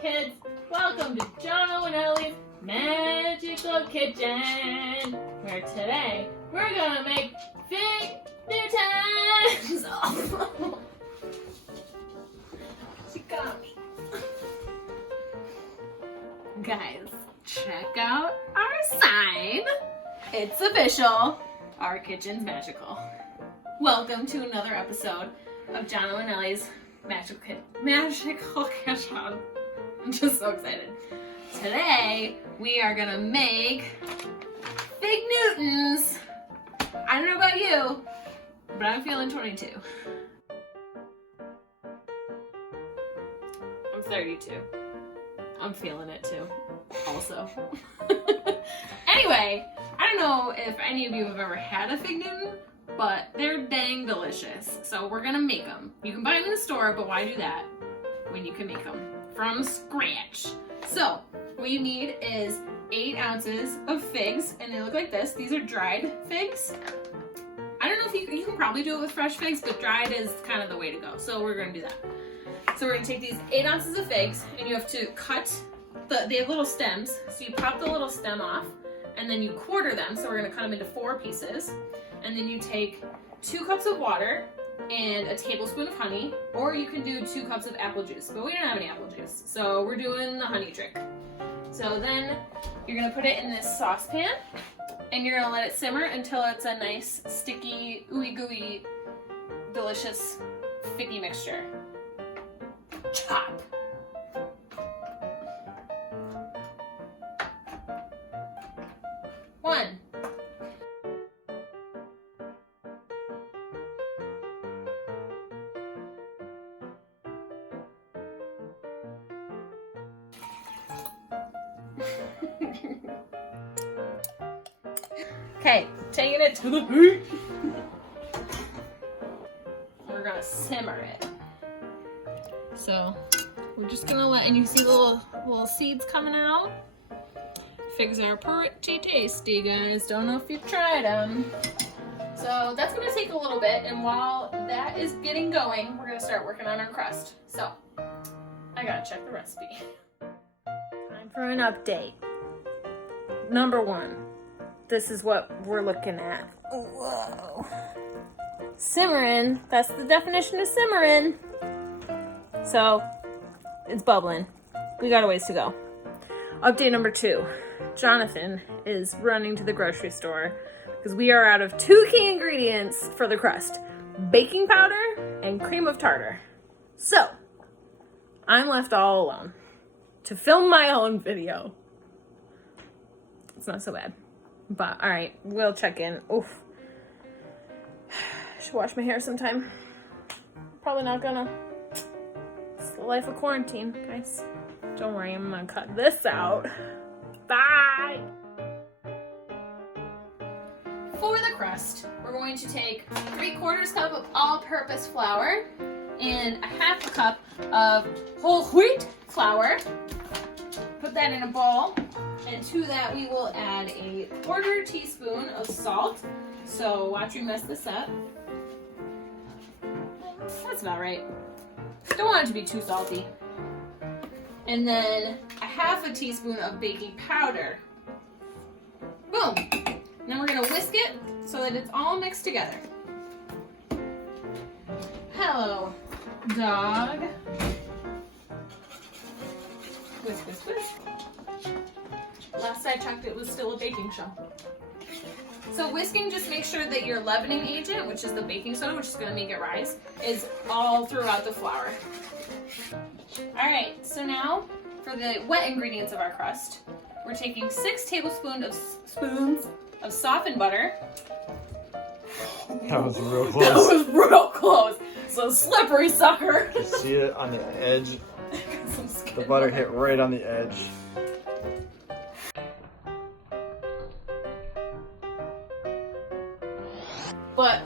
kids, welcome to Jono and Ellie's Magical Kitchen, where today we're gonna make fig Newtons. Oh. She got me. Guys, check out our sign. It's official. Our kitchen's magical. Welcome to another episode of Jono and Ellie's Magical Kitchen. I'm just so excited. Today, we are gonna make fig Newtons. I don't know about you, but I'm feeling 22. I'm 32. I'm feeling it too, also. Anyway, I don't know if any of you have ever had a fig Newton, but they're dang delicious. So we're gonna make them. You can buy them in the store, but why do that when you can make them from scratch? So what you need is 8 ounces of figs, and they look like this. These are dried figs. I don't know if you can probably do it with fresh figs, but dried is kind of the way to go. So we're gonna do that. So we're gonna take these 8 ounces of figs, and you have to cut they have little stems. So you pop the little stem off, and then you quarter them. So we're gonna cut them into 4 pieces. And then you take 2 cups of water and a tablespoon of honey, or you can do 2 cups of apple juice, but we don't have any apple juice, so we're doing the honey trick. So then you're gonna put it in this saucepan, and you're gonna let it simmer until it's a nice, sticky, ooey gooey, delicious, figgy mixture. Chop! One. Okay, taking it to the heat. We're gonna simmer it. So we're just gonna let, and you see the little seeds coming out. Figs are pretty tasty, guys. Don't know if you've tried them. So that's gonna take a little bit, and while that is getting going, we're gonna start working on our crust. So I gotta check the recipe. Time for an update. Number 1. This is what we're looking at. Whoa. Simmering, that's the definition of simmering. So, it's bubbling. We got a ways to go. Update number 2. Jonathan is running to the grocery store because we are out of 2 key ingredients for the crust: baking powder and cream of tartar. So, I'm left all alone to film my own video. It's not so bad. But, alright, we'll check in. Oof. Should wash my hair sometime. Probably not gonna. It's the life of quarantine, guys. Don't worry, I'm gonna cut this out. Bye! For the crust, we're going to take 3/4 cup of all-purpose flour and a 1/2 cup of whole wheat flour. Put that in a bowl. And to that, we will add a 1/4 teaspoon of salt. So watch me mess this up. That's about right. Don't want it to be too salty. And then a 1/2 teaspoon of baking powder. Boom. Now we're gonna whisk it so that it's all mixed together. Hello, dog. Whisk, whisk, whisk. Last I checked, it was still a baking show. So whisking, just make sure that your leavening agent, which is the baking soda, which is going to make it rise, is all throughout the flour. Alright, so now for the wet ingredients of our crust, we're taking 6 tablespoons of softened butter. That was real close. That was real close. So slippery sucker. You see it on the edge? The butter hit right on the edge. But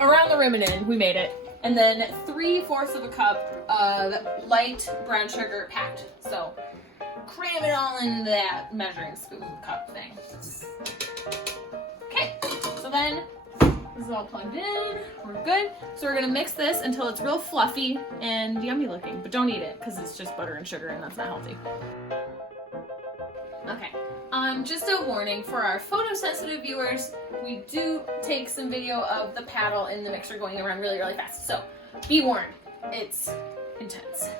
around the rim and in, we made it. And then 3/4 cup of light brown sugar packed. So cram it all in that measuring spoon cup thing. Okay, so then This is all plugged in. We're good. So we're gonna mix this until it's real fluffy and yummy looking, but don't eat it because it's just butter and sugar and that's not healthy. Okay, just a warning for our photosensitive viewers, we do take some video of the paddle in the mixer going around really, really fast. So be warned, it's intense.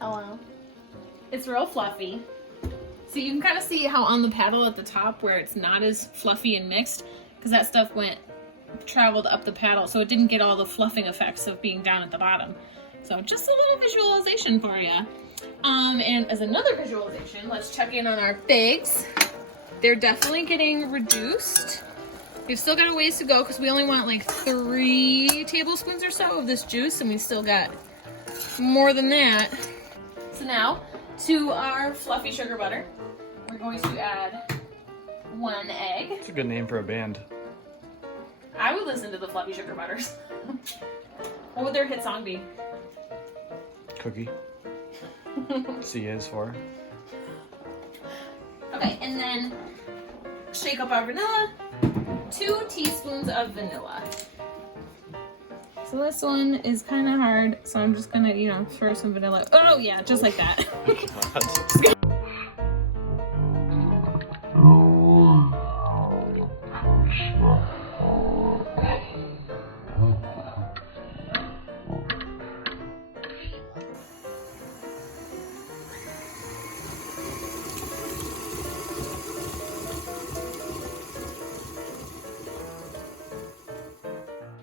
Hello. It's real fluffy. So you can kind of see how on the paddle at the top where it's not as fluffy and mixed, because that stuff traveled up the paddle, so it didn't get all the fluffing effects of being down at the bottom. So just a little visualization for you. And as another visualization, let's check in on our figs. They're definitely getting reduced. We've still got a ways to go because we only want like 3 tablespoons or so of this juice, and we still got more than that. So now to our fluffy sugar butter, we're going to add 1 egg. It's a good name for a band. I would listen to the Fluffy Sugar Butters. What would their hit song be? Cookie. C is for. Okay, and then shake up our vanilla. 2 teaspoons of vanilla. So this one is kind of hard, so I'm just gonna, throw some vanilla. Oh yeah, just like that.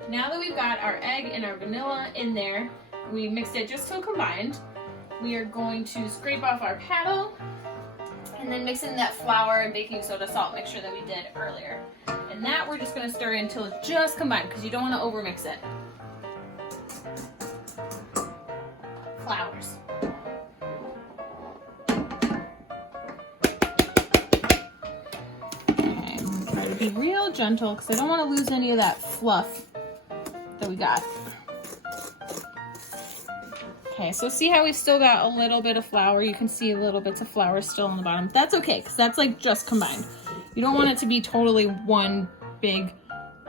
Now that we've got our egg and our vanilla in there, we mixed it just till combined. We are going to scrape off our paddle and then mix in that flour and baking soda salt mixture that we did earlier. And that we're just going to stir until it's just combined because you don't want to overmix it. Flours. Okay, I'm going to try to be real gentle because I don't want to lose any of that fluff that we got. Okay, so see how we've still got a little bit of flour? You can see little bits of flour still on the bottom. That's okay, because that's like just combined. You don't want it to be totally one big,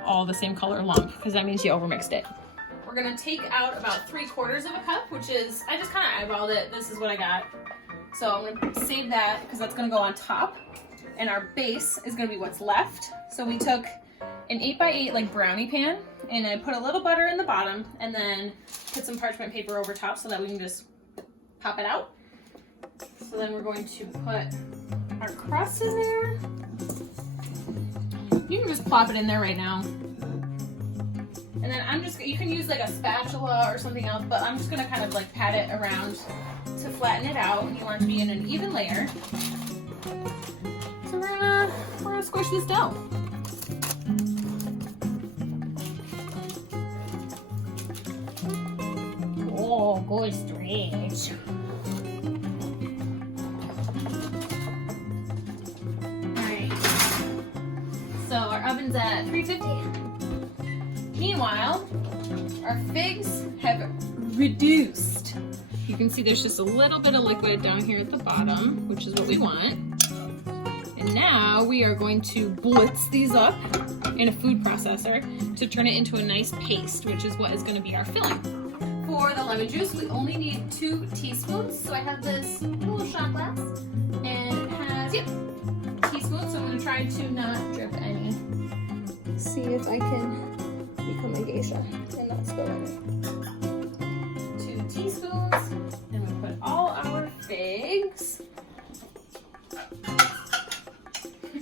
all the same color lump, because that means you overmixed it. We're gonna take out about 3/4 of a cup, which is, I just kind of eyeballed it. This is what I got. So I'm gonna save that, because that's gonna go on top. And our base is gonna be what's left. So we took an 8x8 like brownie pan, and I put a little butter in the bottom and then put some parchment paper over top so that we can just pop it out. So then we're going to put our crust in there. You can just plop it in there right now. And then you can use like a spatula or something else, but I'm just gonna kind of like pat it around to flatten it out. You want it to be in an even layer. So we're gonna squish this dough. Oh, good stretch. Alright. So our oven's at 350. Meanwhile, our figs have reduced. You can see there's just a little bit of liquid down here at the bottom, which is what we want. And now we are going to blitz these up in a food processor to turn it into a nice paste, which is what is going to be our filling. For the lemon juice, we only need 2 teaspoons. So I have this little shot glass, and it has, teaspoons. So I'm going to try to not drip any. See if I can become a geisha and not spill any. 2 teaspoons, and we put all our figs.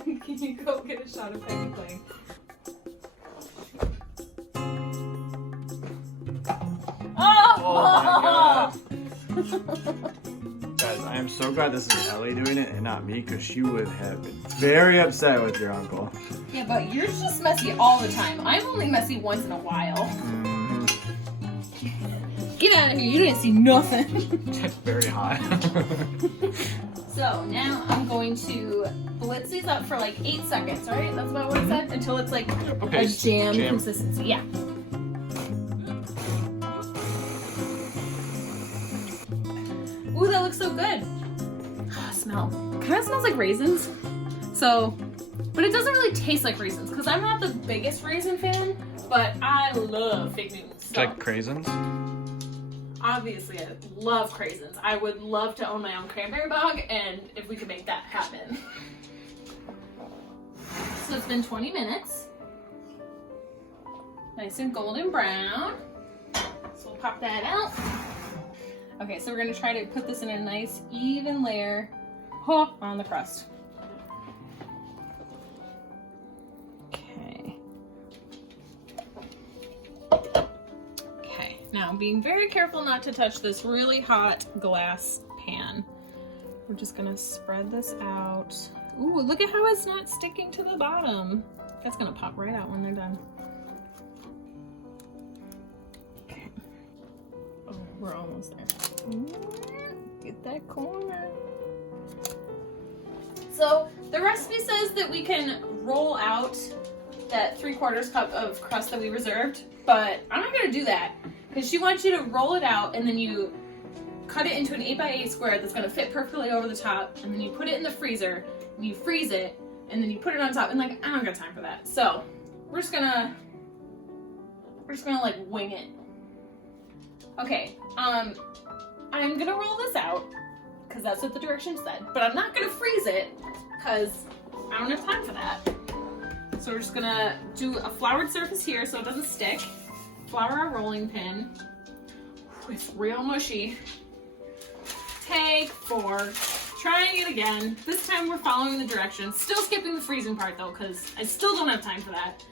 Can you go get a shot of Peggy playing? Oh my god! Guys, I am so glad this is Ellie doing it and not me, because she would have been very upset with your uncle. Yeah, but you're just messy all the time. I'm only messy once in a while. Mm-hmm. Get out of here, you didn't see nothing. It's very hot. So now I'm going to blitz these up for like 8 seconds, right? That's about what it said? Until it's like Okay, a jam consistency. Yeah. Ooh, that looks so good. Smell. Kind of smells like raisins. So, but it doesn't really taste like raisins because I'm not the biggest raisin fan, but I love fig Newtons. So. Like craisins? Obviously, I love craisins. I would love to own my own cranberry bog, and if we could make that happen. So it's been 20 minutes. Nice and golden brown. So we'll pop that out. Okay, so we're gonna try to put this in a nice even layer on the crust. Okay. Okay, now being very careful not to touch this really hot glass pan. We're just gonna spread this out. Ooh, look at how it's not sticking to the bottom. That's gonna pop right out when they're done. Okay. Oh, we're almost there. Get that corner. So the recipe says that we can roll out that 3/4 cup of crust that we reserved, but I'm not gonna do that because she wants you to roll it out and then you cut it into an 8x8 square that's gonna fit perfectly over the top, and then you put it in the freezer and you freeze it and then you put it on top, and like, I don't got time for that. So we're just gonna like wing it. Okay, I'm gonna roll this out because that's what the directions said, but I'm not gonna freeze it because I don't have time for that. So we're just gonna do a floured surface here so it doesn't stick. Flour our rolling pin. It's real mushy. Take 4. Trying it again. This time we're following the directions. Still skipping the freezing part though because I still don't have time for that.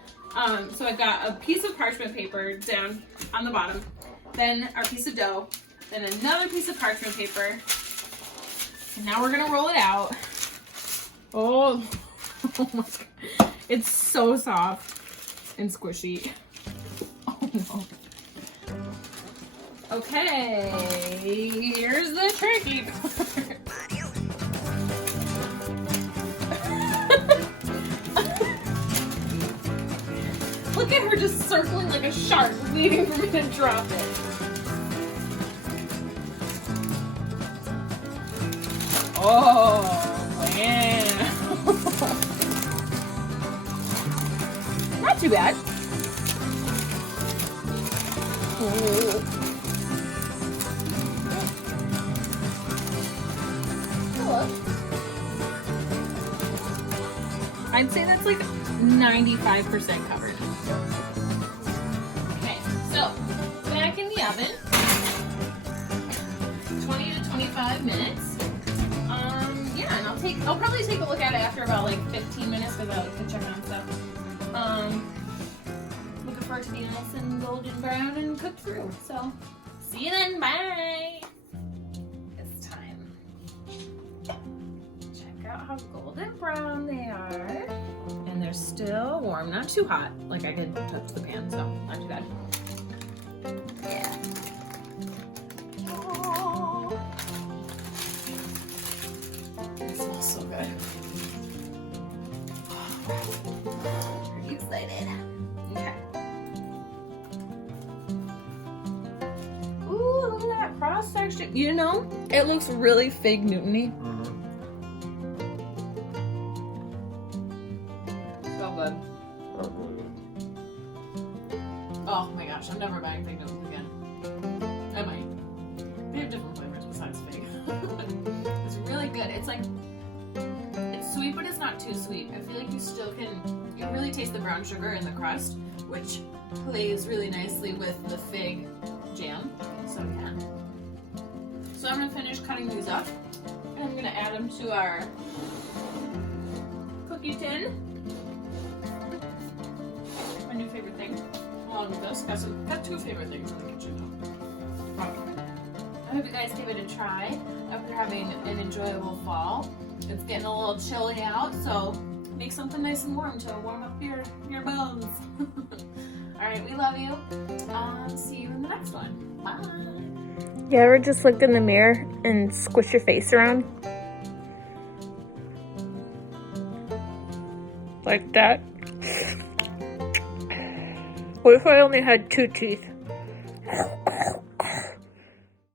So I've got a piece of parchment paper down on the bottom, then our piece of dough, then another piece of parchment paper. And now we're gonna roll it out. Oh, oh my god. It's so soft and squishy. Oh no. Okay, here's the tricky part. Look at her just circling like a shark, waiting for me to drop it. Oh, yeah. Not too bad. Oh. Hello. I'd say that's like 95% covered. Okay, so back in the oven, 20 to 25 minutes. Yeah, and I'll probably take a look at it after about like 15 minutes because I like to check on stuff. Looking forward to being nice and golden brown and cooked through. So, see you then. Bye. It's time. Check out how golden brown they are. And they're still warm, not too hot. Like I did touch the pan, so not too bad. Yeah. Oh. It smells so good. Pretty excited. Okay. Ooh, look at that cross section. You know, it looks really fig Newton-y. So good. Oh my gosh, I'm never buying fig Newtons again. I might. They have different flavors besides fig. It's really good. It's like, it's sweet, but it's not too sweet. I feel like you still can, you can really taste the brown sugar in the crust, which plays really nicely with the fig jam. So yeah. So I'm gonna finish cutting these up, and I'm gonna add them to our cookie tin. My new favorite thing. Along with this, got 2 favorite things in the kitchen now. I hope you guys give it a try. I hope you're having an enjoyable fall. It's getting a little chilly out, so make something nice and warm to warm up your bones. Alright, we love you. See you in the next one. Bye. You ever just look in the mirror and squish your face around? Like that. What if I only had 2 teeth?